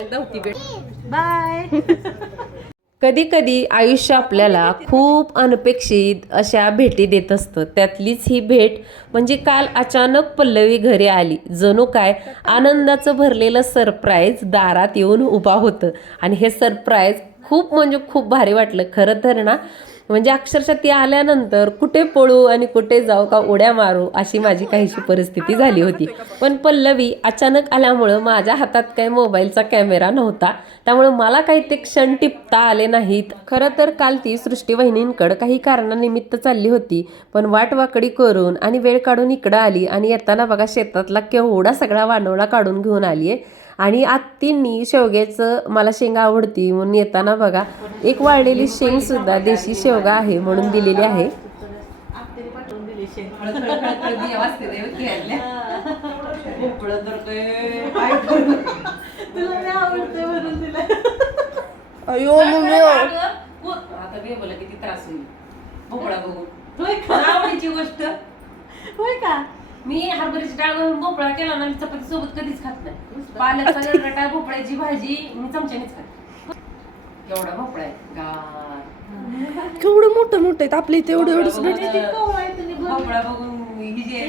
Bye कधी कधी आयुष्य आपल्याला खूप अनपेक्षित अशा भेटी देत असतं. त्यातलीच ही भेट म्हणजे काल अचानक पल्लवी घरी आली. जणू काय आनंदाचं भरलेलं सरप्राईज दारात येऊन उभा होतं. आणि हे सरप्राईज खूप म्हणजे खूप भारी वाटलं. खरं तर ना म्हणजे अक्षरशः ती आल्यानंतर कुठे पळू आणि कुठे जाऊ का उड्या मारू अशी माझी काहीशी परिस्थिती झाली होती. पण पल्लवी अचानक आल्यामुळं माझ्या हातात काही मोबाईलचा कॅमेरा नव्हता. त्यामुळे मला काही ते क्षण टिपता आले नाहीत. खरं तर काल ती सृष्टी वहिनींकडं काही कारणानिमित्त चालली होती. पण वाटवाकडी करून आणि वेळ काढून इकडं आली आणि येताना बघा शेतातला केवढा सगळा वानवळा काढून घेऊन आली आहे आणि आत्तींनी शेवग्याचं मला शेंग आवडती म्हणून येताना बघा एक वाळलेली शेंग सुद्धा देशी शेवगा आहे म्हणून दिलेली आहे. अयो मम्मी. आता मी बोला किती त्रास होईल भोपळा बघून होय का आवडीची गोष्ट होय का? मी हरभऱ्याची डाळ घालून भोपळा केला ना मी चपाती सोबत कधीच खात नाही. पालकचा गरगटा भोपळ्याची भाजी मी चमच्यानेच खाते. केवढा भोपळा आहे. गार. केवढं मोठं मोठं आहेत आपल्या इथे एवढं बघ. भोपळा बघून ही जी.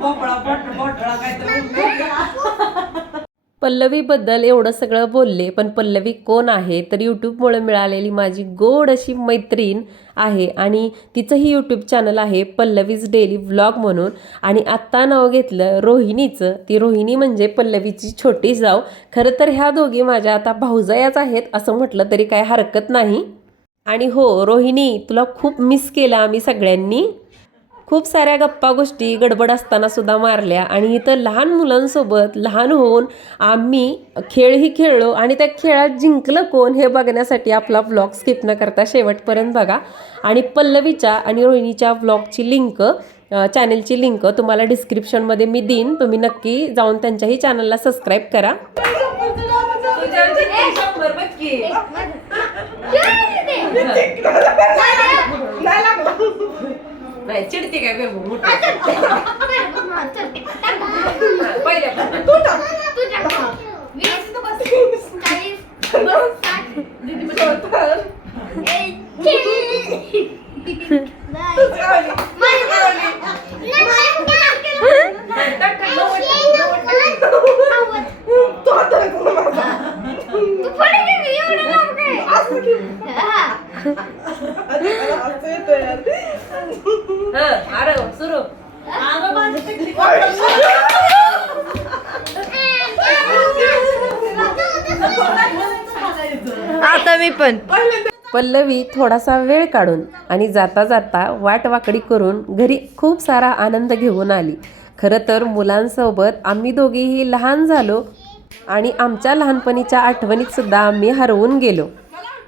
भोपळा, बोट- बोटळा काहीतरी पल्लवीबद्दल एवढं सगळं बोलले पण पल्लवी कोण आहे? तर यूट्यूबमुळे मिळालेली माझी गोड अशी मैत्रीण आहे आणि तिचंही यूट्यूब चॅनल आहे पल्लवीज डेली व्लॉग म्हणून. आणि आत्ता नाव घेतलं रोहिणीचं. ती रोहिणी म्हणजे पल्लवीची छोटी जाव खरं तर ह्या दोघी माझ्या आता भाऊजयाच आहेत असं म्हटलं तरी काय हरकत नाही. आणि हो रोहिणी तुला खूप मिस केलं आम्ही सगळ्यांनी. खूप साऱ्या गप्पा गोष्टी गडबड असताना सुद्धा मारल्या. आणि इथं लहान मुलांसोबत लहान होऊन आम्ही खेळही खेळलो आणि त्या खेळात जिंकलं कोण हे बघण्यासाठी आपला ब्लॉग स्किप न करता शेवटपर्यंत बघा. आणि पल्लवीच्या आणि रोहिणीच्या ब्लॉगची लिंक चॅनेलची लिंक तुम्हाला डिस्क्रिप्शनमध्ये मी देईन. तुम्ही नक्की जाऊन त्यांच्याही चॅनलला सबस्क्राईब करा. नाही चिडते काय बेबू अरे सुरू अगं माझी टिकली. आता मी पण. पल्लवी थोडासा वेळ काढून आणि जाता जाता वाट वाकडी करून घरी खूप सारा आनंद घेऊन आली. खरं तर मुलांसोबत आम्ही दोघीही लहान झालो आणि आमच्या लहानपणीच्या आठवणीत सुद्धा आम्ही हरवून गेलो.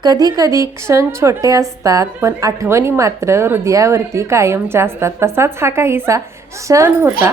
कधी कधी क्षण छोटे असतात पण आठवणी मात्र हृदयावरती कायमच्या असतात तसाच हा काहीसा क्षण होता.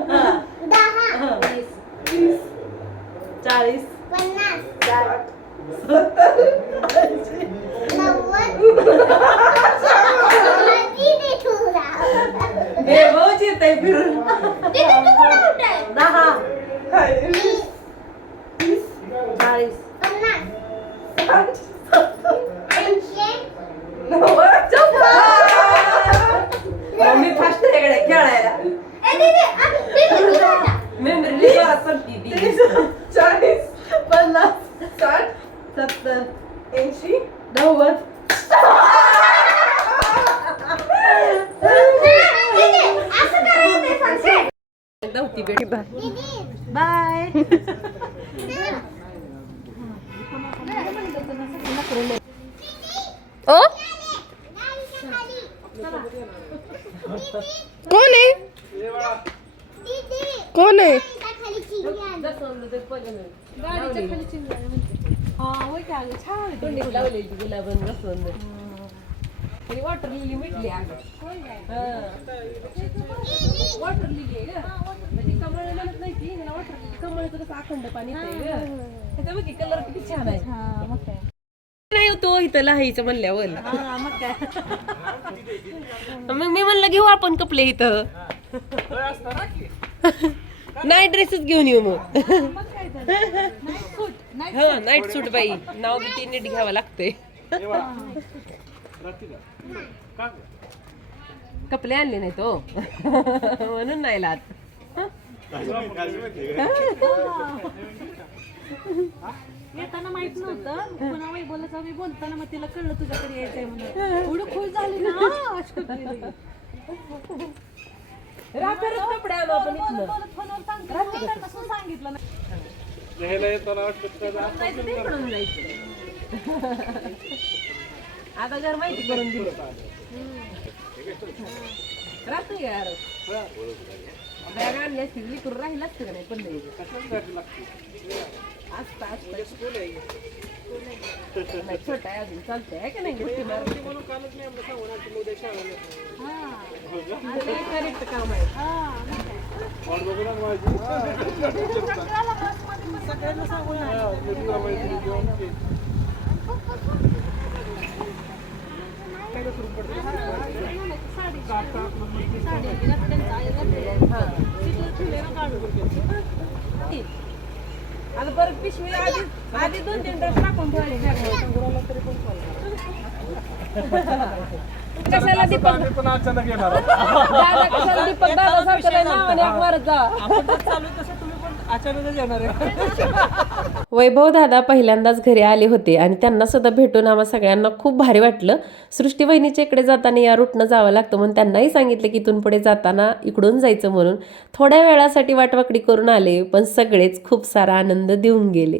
हा. तीस. चाळीस हे भाऊच येत आहे फिरून दहा चाळीस मी बाय. ओ? कोण आहे? कोण आहे? वॉटर लिली मिटली वॉटर लिली आहे ग म्हणजे कमळ म्हणत नाही ती कमळचं कसं अखंड पाणी बघ कलर किती छान आहे. नाही तो इथं लहायचं म्हणल्यावर. मग मी म्हणलं घेऊ आपण कपडे इथं. नाही ड्रेसच घेऊन येऊ मग. हा नाईट सूट बाई. नाव बी ते नीट घ्यावं लागतंय. कपडे आणले नाही तो म्हणून नाही लात. येताना माहीत नव्हतं. पुन्हा मी बोलत मी बोलताना मग तिला कळलं तुझ्याकडे यायचंय म्हणून. एवढं खुश झाली ना हा, अशी. रात्रच कपडे आणू आपण असं सांगितलं आता घर माहिती करून दिलं. राहतो यार. बॅग आणली असती लिकून राहिलं असतं का नाही? पण असता असता नाही छोटा आहे अजून चालतंय आहे का नाही? गोष्टी मारायला? आणि ते correct काम आहे. आता परत पिशवी आधी आधी दोन तीन ड्रेस टाकून ठेवायचे पण. कशाला दीपक दादा कशाला दीपक दादा सारखं नावाने हाक मारत जा वैभव दादा पहिल्यांदाच घरी आले होते आणि त्यांना सुद्धा भेटून आम्हा सगळ्यांना खूप भारी वाटलं. सृष्टी वहिनीच्या इकडे जाताना या रूटनं जावं लागतं म्हणून त्यांनाही सांगितलं की इथून पुढे जाताना इकडून जायचं म्हणून. थोड्या वेळासाठी वाटवाकडी करून आले पण सगळेच खूप सारा आनंद देऊन गेले.